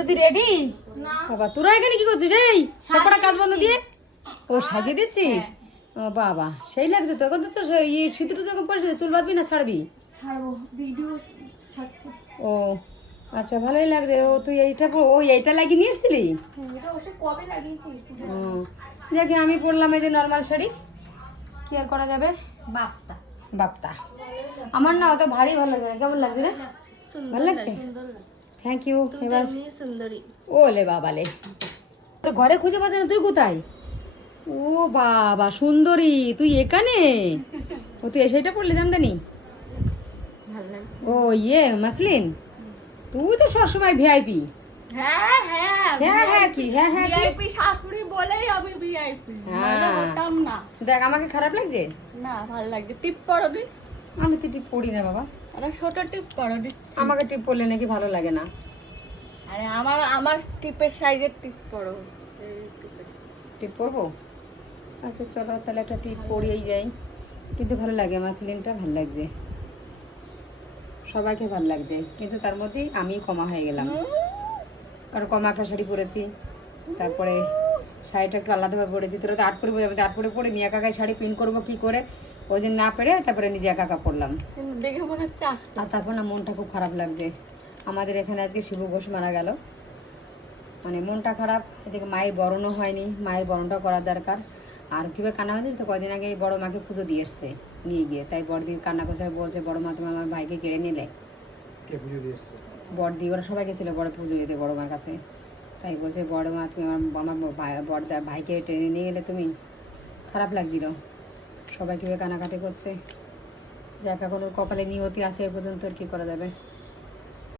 তুই রেডি না। বাবা তোরা এখানে কি করছিস এই সবকটা কাজ বন্ধ দিয়ে? ও সাজিয়ে দিচ্ছিস? ও বাবা সেই লাগছে তো। যখন চুল বাঁধবি না ছাড়বি? ছাড়বো। ভিডিও ছাড়ছি। ও আচ্ছা ভালোই লাগছে। ও তুই এইটা পর- ও এইটা লাগিয়ে হ্যাঁ, কবে ও দেখি আমি পরলাম এই যে নর্মাল শাড়ি। কি আর করা যাবে? বাপ্তা। আমার না অত ভারী ভালো লাগে কেমন লাগছে রে? ভালো লাগছে। থ্যাংক ইউ এবার সুন্দরী ওলে বাবালে। তোর ঘরে খুঁজে পাচ্ছে না তুই কোথায়? ও বাবা সুন্দরী তুই এখানে? ও তুই সেটা পড়লে ভালো ও ইয়ে মাসলিন? তুই তো সবসময় ভিআইপি হ্যাঁ হ্যাঁ হ্যাঁ হ্যাঁ কি? হ্যাঁ হ্যাঁ? ভিআইপি শাশুড়ি বলেই আমি ভিআইপি হ্যাঁ। হতাম না। দেখ আমাকে খারাপ লাগছে? না ভালো লাগছে। টিপ পড়ো আমি তো টিপ পড়ি না বাবা। আরে ছোট টিপ পড়ো আমাকে টিপ পড়লে নাকি ভালো লাগে না? আরে আমার আমার টিপের সাইজের টিপ পড়ো এই টিপ পরবো? আচ্ছা চলো তাহলে একটা টিপ পরিয়েই যাই। কিন্তু ভালো লাগে আমার মাসলিনটা ভালো লাগছে। সবাইকে ভালো লাগছে কিন্তু তার মধ্যেই আমি কমা হয়ে গেলাম। কারণ কমা একটা শাড়ি পরেছি তারপরে শাড়িটা একটু আলাদাভাবে পরেছি। তোরা তো আট পরে তো আট পরে পরে নিয়ে একাকায় শাড়ি পিন করব কি করে? ওই দিন না পেরে তারপরে নিজে একা একা কিন্তু দেখে মনে হচ্ছে আর তারপর না মনটা খুব খারাপ লাগছে। আমাদের এখানে আজকে শিব ঘোষ মারা গেল। মানে মনটা খারাপ এদিকে মায়ের বরণও হয়নি মায়ের বরণটা করার দরকার। আর কীভাবে কান্না হয়েছে তো কদিন আগে এই বড় মাকে পুজো দিয়ে এসছে নিয়ে গিয়ে। তাই বড়দি কান্না করছে বলছে বড় মা তুমি আমার ভাইকে কেড়ে নিলে। বড়দি ওরা সবাই গেছিল বড় পুজো দিতে বড় মার কাছে। তাই বলছে বড় মা তুমি আমার আমার বড়দা ভাইকে টেনে নিয়ে গেলে তুমি? খারাপ লাগছিল। সবাই কীভাবে কানাকাটি করছে। যে একা কোনো কপালে নিয়তি আছে, এ পর্যন্ত আর কি করা যাবে।